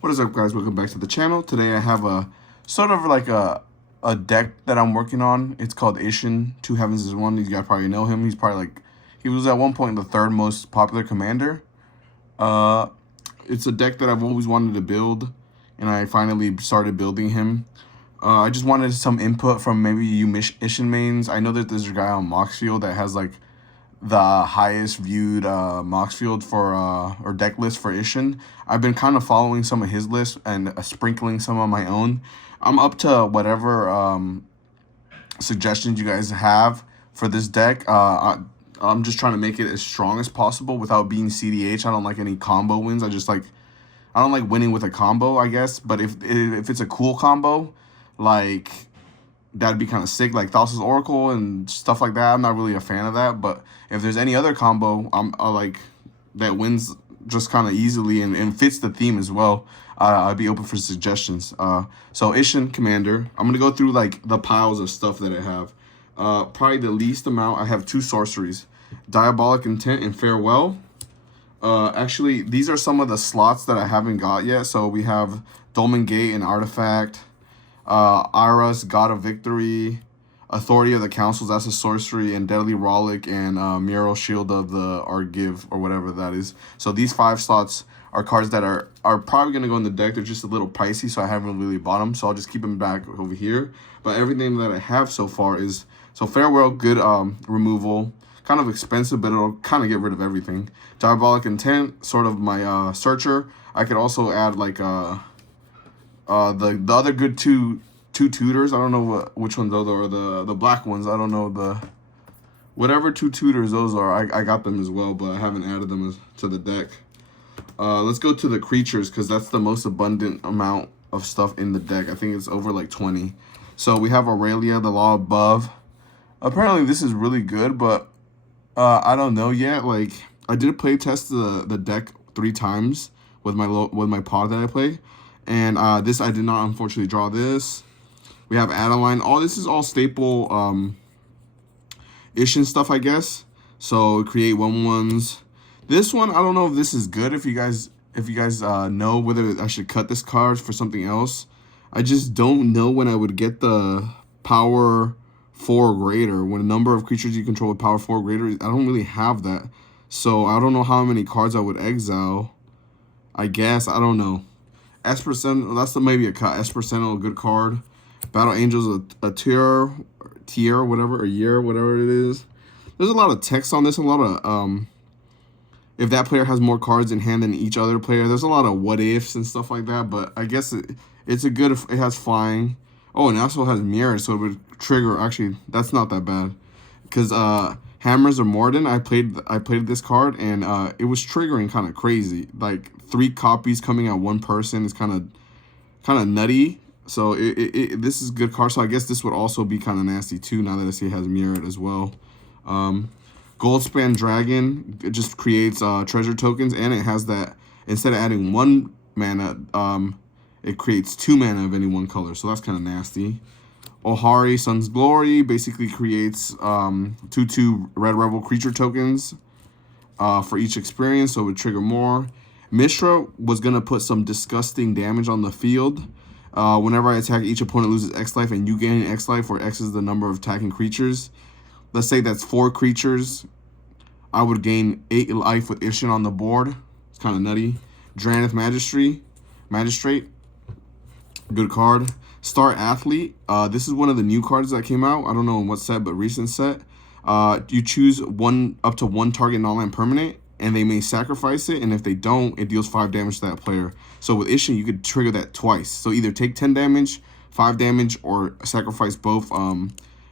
What is up, guys? Welcome back to the channel. Today I have a sort of like a deck that I'm working on. It's called Isshin. Two Heavens is One. You guys probably know him. He's probably like, he was at one point the third most popular commander. It's a deck that I've always wanted to build, and I finally started building him. I just wanted some input from maybe you Isshin mains. I know that there's a guy on Moxfield that has like the highest viewed Mox field for or deck list for Isshin. I've been kind of following some of his lists and sprinkling some of my own. I'm up to whatever suggestions you guys have for this deck. I'm just trying to make it as strong as possible without being CDH. I don't like any combo wins. I don't like winning with a combo, I guess. But if it's a cool combo, like that'd be kind of sick, like Thassa's Oracle and stuff like that. I'm not really a fan of that, but if there's any other combo I like that wins just kind of easily and fits the theme as well, I'd be open for suggestions. So Isshin Commander, I'm gonna go through like the piles of stuff that I have. Probably the least amount, I have two sorceries, Diabolic Intent and Farewell. Actually, these are some of the slots that I haven't got yet. So we have Dolmen Gate and Artifact, Iras, God of Victory, Authority of the Councils, that's a sorcery, and Deadly Rollick and Mural Shield of the Argive, or whatever that is. So these 5 slots are cards that are probably going to go in the deck. They're just a little pricey, so I haven't really bought them. So I'll just keep them back over here. But everything that I have so far is, so Farewell, good removal. Kind of expensive, but it'll kind of get rid of everything. Diabolic Intent, sort of my searcher. I could also add like the other good two tutors. I don't know which ones those are. The black ones. I don't know whatever 2 tutors those are. I got them as well, but I haven't added them to the deck. Let's go to the creatures because that's the most abundant amount of stuff in the deck. I think it's over like 20. So we have Aurelia, the Law Above. Apparently this is really good, but I don't know yet. Like I did play test the deck 3 times with my pod that I play. And this, I did not unfortunately draw this. We have Adeline. All this is all staple Isshin stuff, I guess. So create 1/1s. This one, I don't know if this is good. If you guys know whether I should cut this card for something else. I just don't know when I would get the power 4 or greater. When a number of creatures you control with power 4 or greater, I don't really have that. So I don't know how many cards I would exile. I guess, I don't know. Esper-Sentinel, that's maybe a cut. Esper-Sentinel, a good card. Battle Angels, a tier, whatever, a year, whatever it is. There's a lot of text on this, a lot of, if that player has more cards in hand than each other player, there's a lot of what ifs and stuff like that, but I guess it's a good, it has flying. Oh, and it also has mirrors, so it would trigger, actually, that's not that bad. Because, Hammers of Morden, I played this card, and it was triggering kind of crazy. Like 3 copies coming at 1 person is kind of nutty. So this is a good card. So I guess this would also be kind of nasty too. Now that I see it has mirrored as well. Goldspan Dragon, it just creates treasure tokens, and it has that instead of adding 1 mana, it creates 2 mana of any 1 color. So that's kind of nasty. Ohari, Sun's Glory, basically creates 2/2 Red Rebel creature tokens for each experience, so it would trigger more. Mishra was going to put some disgusting damage on the field. Whenever I attack, each opponent loses X life, and you gain X life, where X is the number of attacking creatures. Let's say that's 4 creatures. I would gain 8 life with Isshin on the board. It's kind of nutty. Dranith Magistrate, good card. Star Athlete, this is one of the new cards that came out. I don't know in what set, but recent set. You choose up to 1 target non-land permanent, and they may sacrifice it, and if they don't, it deals 5 damage to that player. So with Isshin, you could trigger that twice. So either take 10 damage, 5 damage, or sacrifice both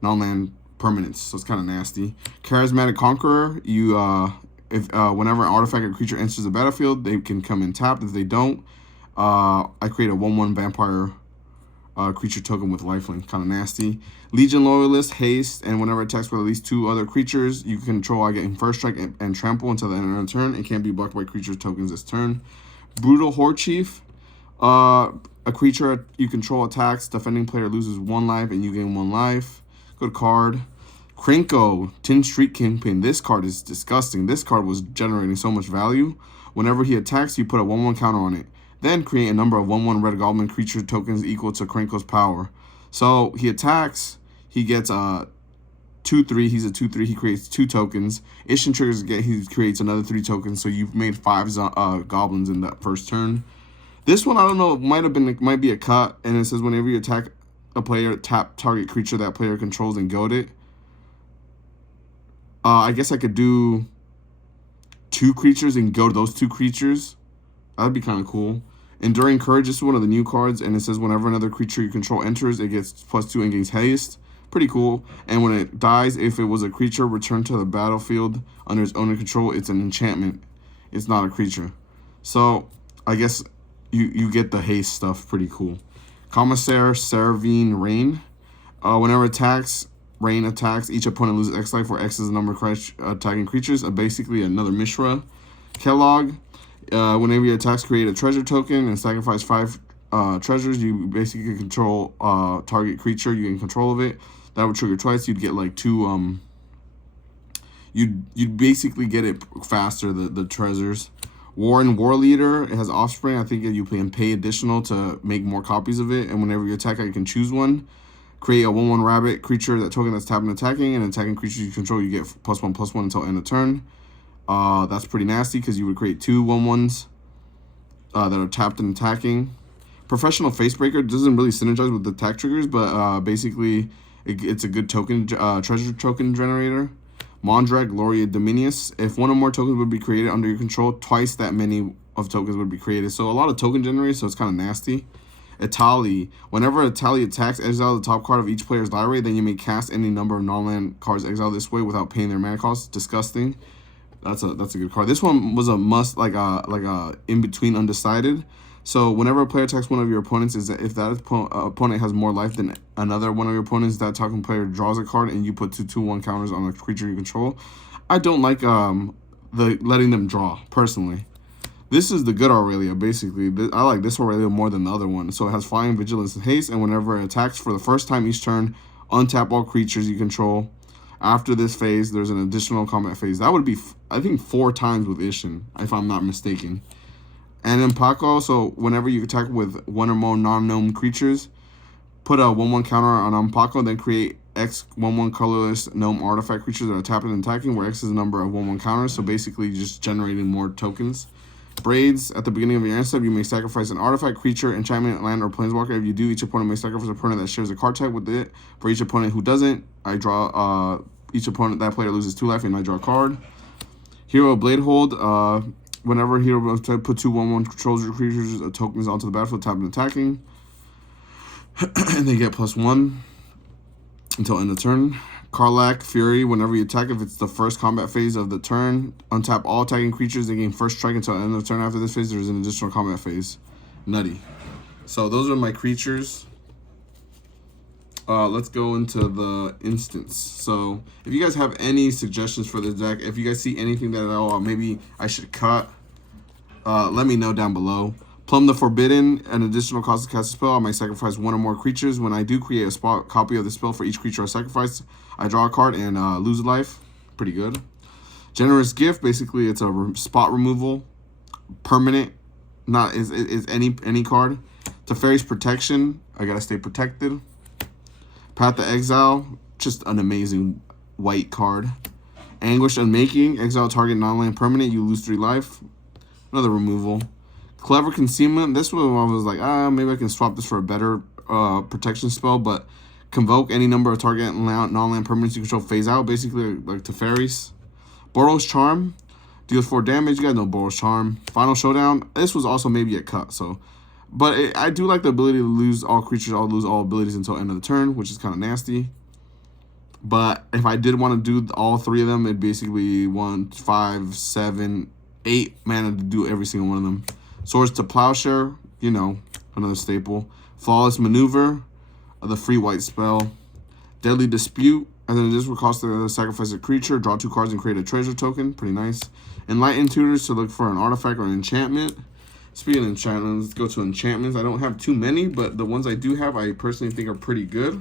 non-land permanents. So it's kind of nasty. Charismatic Conqueror, whenever an artifact or creature enters the battlefield, they can come in tapped. If they don't, I create a 1/1 vampire creature token with lifelink, kind of nasty. Legion Loyalist, haste, and whenever it attacks with at least 2 other creatures you control, I get first strike and trample until the end of the turn. It can't be blocked by creature tokens this turn. Brutal Horde Chief, a creature you control attacks, defending player loses 1 life and you gain 1 life. Good card. Krenko, Tin Street Kingpin. This card is disgusting. This card was generating so much value. Whenever he attacks, you put a 1/1 counter on it. Then create a number of 1/1 red goblin creature tokens equal to Krenko's power. So he attacks, he gets 2/3. He's a 2/3. He creates 2 tokens. Isshin triggers again. He creates another 3 tokens. So you've made 5 goblins in that first turn. This one I don't know. It might be a cut. And it says whenever you attack a player, tap target creature that player controls and goad it. I guess I could do 2 creatures and goad those 2 creatures. That'd be kind of cool. Enduring Courage. This is one of the new cards, and it says whenever another creature you control enters, it gets +2 and gains haste. Pretty cool. And when it dies, if it was a creature returned to the battlefield under its owner control, it's an enchantment. It's not a creature. So I guess you get the haste stuff. Pretty cool. Commissar Seravine Rain. Whenever Rain attacks, each opponent loses X life, where X is the number of attacking creatures. Basically another Mishra. Kellogg. Whenever you attacks, create a treasure token and sacrifice 5 treasures. You basically control target creature. You get control of it. That would trigger twice. You'd get like 2. You'd basically get it faster. The treasures. War Leader. It has offspring. I think you can pay additional to make more copies of it. And whenever you attack, you can choose one. Create a 1/1 rabbit creature. That token that's tapped and attacking. And attacking creatures you control, you get +1/+1 until end of turn. That's pretty nasty because you would create 2 1/1s that are tapped and attacking. Professional Facebreaker doesn't really synergize with the attack triggers, but basically it's a good token treasure token generator. Mondrak Gloria Dominius. If 1 or more tokens would be created under your control, twice that many of tokens would be created. So a lot of token generators, so it's kind of nasty. Itali. Whenever Itali attacks, exile the top card of each player's library, then you may cast any number of non-land cards exiled this way without paying their mana cost. Disgusting. That's a good card. This one was a must, like a in between undecided. So whenever a player attacks one of your opponents, if that opponent has more life than another one of your opponents, that talking player draws a card and you put 2/2/1 counters on a creature you control. I don't like the letting them draw personally. This is the good Aurelia, basically. I like this Aurelia more than the other one. So it has flying, vigilance, and haste, and whenever it attacks for the first time each turn, untap all creatures you control. After this phase, there's an additional combat phase. That would be, I think, 4 times with Isshin, if I'm not mistaken. And in Paco, so whenever you attack with 1 or more non-gnome creatures, put a 1/1 counter on Paco, then create X 1/1 colorless gnome artifact creatures that are tapping and attacking, where X is the number of 1/1 counters. So basically just generating more tokens. Braids. At the beginning of your end step, you may sacrifice an artifact, creature, enchantment, land, or planeswalker. If you do, each opponent may sacrifice an opponent that shares a card type with it. For each opponent who doesn't, I draw each opponent, that player loses 2 life, and I draw a card. Hero Bladehold. Whenever hero put 2 1/1 controls your creatures tokens onto the battlefield, tap and attacking. And they get +1 until end of turn. Karlak Fury. Whenever you attack, if it's the first combat phase of the turn, untap all attacking creatures and gain first strike until end of turn. After this phase, there's an additional combat phase. Nutty. So those are my creatures. Let's go into the instance. So if you guys have any suggestions for this deck, if you guys see anything that maybe I should cut, let me know down below. Plumb the Forbidden, an additional cost to cast a spell. I might sacrifice 1 or more creatures. When I do create a spot copy of the spell for each creature I sacrifice, I draw a card and lose life. Pretty good. Generous Gift, basically it's a spot removal, permanent, not is any card. Teferi's Protection, I gotta stay protected. Path to Exile, just an amazing white card. Anguish Unmaking, exile target non-land permanent, you lose 3 life. Another removal. Clever Concealment, this one I was like, maybe I can swap this for a better protection spell, but convoke any number of target non-land permanents you control phase out, basically like Teferi's. Boros Charm, deals 4 damage, you guys know Boros Charm. Final Showdown, this was also maybe a cut, so. But I do like the ability to lose all creatures, I'll lose all abilities until end of the turn, which is kind of nasty. But if I did want to do all 3 of them, it'd basically 1, 5, 7, 8 mana to do every single one of them. Swords to Plowshare, you know, another staple. Flawless Maneuver, the free white spell. Deadly Dispute, and then this will cost to sacrifice a creature, draw 2 cards and create a treasure token, pretty nice. Enlightened Tutors to look for an artifact or an enchantment. Speaking of enchantments, let's go to enchantments. I don't have too many, but the ones I do have, I personally think are pretty good.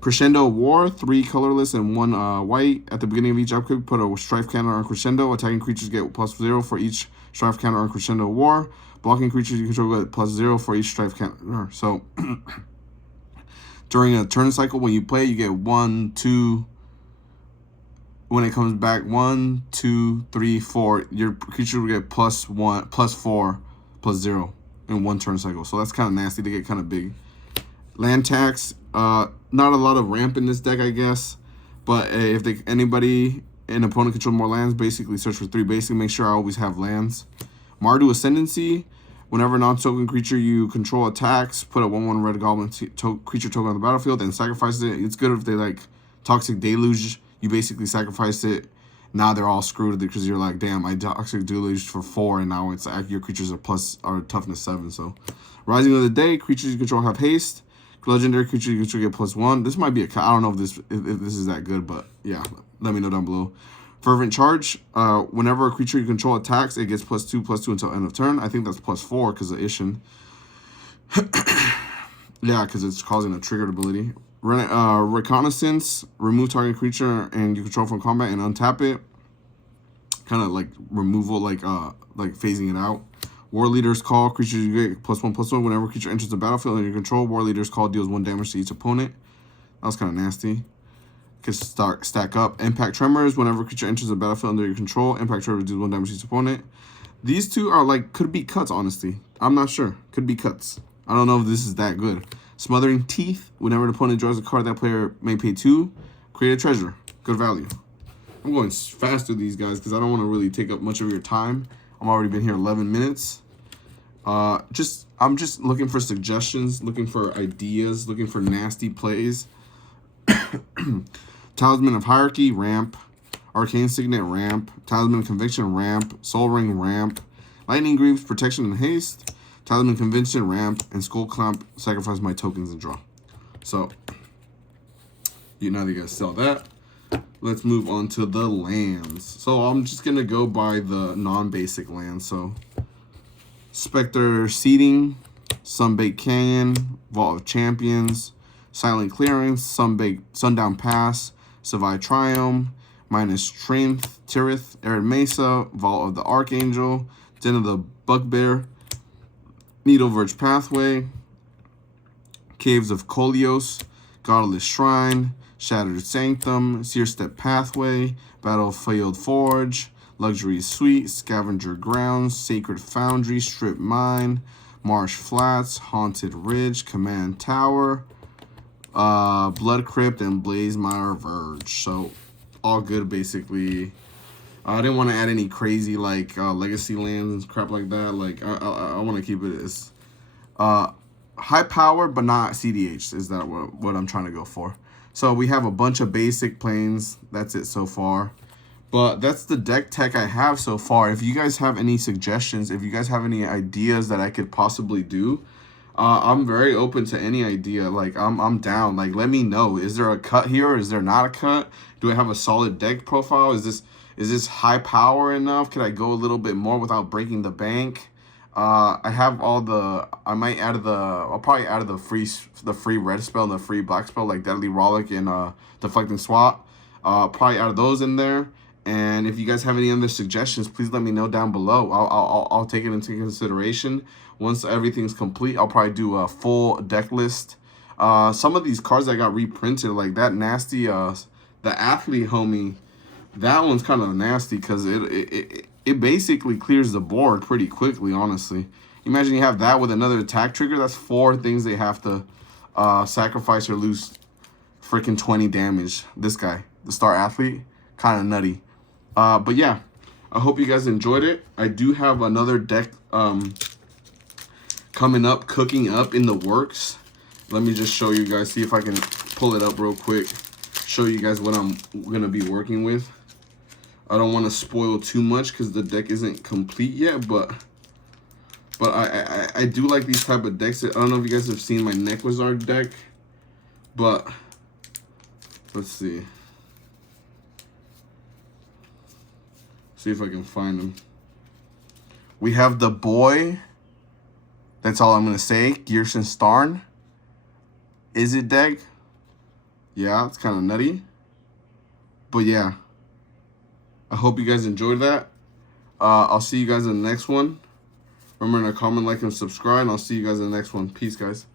Crescendo War, 3 colorless and 1 white. At the beginning of each upkeep, put a strife counter on Crescendo. Attacking creatures get +0 for each strife counter on Crescendo War. Blocking creatures you control get +0 for each strife counter. So during a turn cycle, when you play, you get 1, 2. When it comes back, 1, 2, 3, 4. Your creature will get +1, +4, +0 in one turn cycle. So that's kind of nasty. They get kind of big. Land tax. Not a lot of ramp in this deck, I guess. But if anybody an opponent control more lands, basically search for 3 basic. Make sure I always have lands. Mardu Ascendancy. Whenever non-token creature you control attacks, put a 1/1 red goblin creature token on the battlefield and sacrifice it. It's good if they like Toxic Deluge. You basically sacrifice it. Now they're all screwed because you're like, damn, I Toxic Deluge for 4, and now it's like your creatures are toughness 7. So, Rising of the Day. Creatures you control have haste. Legendary creature you control get +1. This might be a. I don't know if this is that good, but yeah, let me know down below. Fervent Charge. Whenever a creature you control attacks, it gets +2/+2 until end of turn. I think that's +4 because of Isshin. Yeah, because it's causing a triggered ability. Reconnaissance. Remove target creature and you control from combat and untap it. Kind of like removal, like phasing it out. War Leader's Call. Creatures you get +1/+1 whenever creature enters the battlefield under your control. War Leader's Call deals 1 damage to each opponent. That was kind of nasty. Can stack up. Impact Tremors. Whenever creature enters the battlefield under your control, Impact Tremors deals 1 damage to each opponent. These two are like, could be cuts, honestly. I'm not sure. Could be cuts. I don't know if this is that good. Smothering Teeth. Whenever an opponent draws a card, that player may pay 2. Create a treasure. Good value. I'm going fast through these guys because I don't want to really take up much of your time. I'm already been here 11 minutes. I'm just looking for suggestions, looking for ideas, looking for nasty plays. Talisman of Hierarchy, ramp. Arcane Signet, ramp. Talisman of Conviction, ramp. Soul Ring, ramp. Lightning Greaves, protection and haste. Talisman Conviction, ramp. And Skull Clamp, sacrifice my tokens and draw. So, now that you guys saw that, let's move on to the lands. So I'm just going to go by the non-basic lands. So, Spectre Seeding, Sunbaked Canyon, Vault of Champions, Silent Clearance, Sundown Pass, Savai Triumph, Minus Strength, Tirith, Arid Mesa, Vault of the Archangel, Den of the Bugbear, Needle Verge Pathway, Caves of Kolios, Godless Shrine, Shattered Sanctum, Seer Step Pathway, Battlefield Forge, Luxury Suite, Scavenger Grounds, Sacred Foundry, Strip Mine, Marsh Flats, Haunted Ridge, Command Tower, Blood Crypt, and Blazemire Verge. So, all good, basically. I didn't want to add any crazy, like, legacy lands and crap like that. Like, I want to keep it as high power, but not CDH, is that what I'm trying to go for. So, we have a bunch of basic planes. That's it so far. But that's the deck tech I have so far. If you guys have any suggestions, if you guys have any ideas that I could possibly do, I'm very open to any idea. Like, I'm down. Like, let me know. Is there a cut here or is there not a cut? Do I have a solid deck profile? Is this high power enough? Could I go a little bit more without breaking the bank? I have all the. I'll probably add the free red spell and the free black spell, like Deadly Rollick and Deflecting Swat. Probably add those in there. And if you guys have any other suggestions, please let me know down below. I'll take it into consideration. Once everything's complete, I'll probably do a full deck list. Some of these cards that got reprinted, like that nasty, the Athlete homie, that one's kind of nasty because it basically clears the board pretty quickly, honestly. Imagine you have that with another attack trigger. That's 4 things they have to sacrifice or lose freaking 20 damage. This guy, the Star Athlete, kind of nutty. But yeah, I hope you guys enjoyed it. I do have another deck coming up, cooking up in the works. Let me just show you guys, see if I can pull it up real quick, show you guys what I'm going to be working with. I don't want to spoil too much because the deck isn't complete yet, but I do like these type of decks. I don't know if you guys have seen my Necrozard deck, but let's see. See if I can find them. We have the boy. That's all I'm going to say. Gearshin Starn. Is it deck? Yeah, it's kind of nutty. But yeah. I hope you guys enjoyed that. I'll see you guys in the next one. Remember to comment, like, and subscribe. And I'll see you guys in the next one. Peace, guys.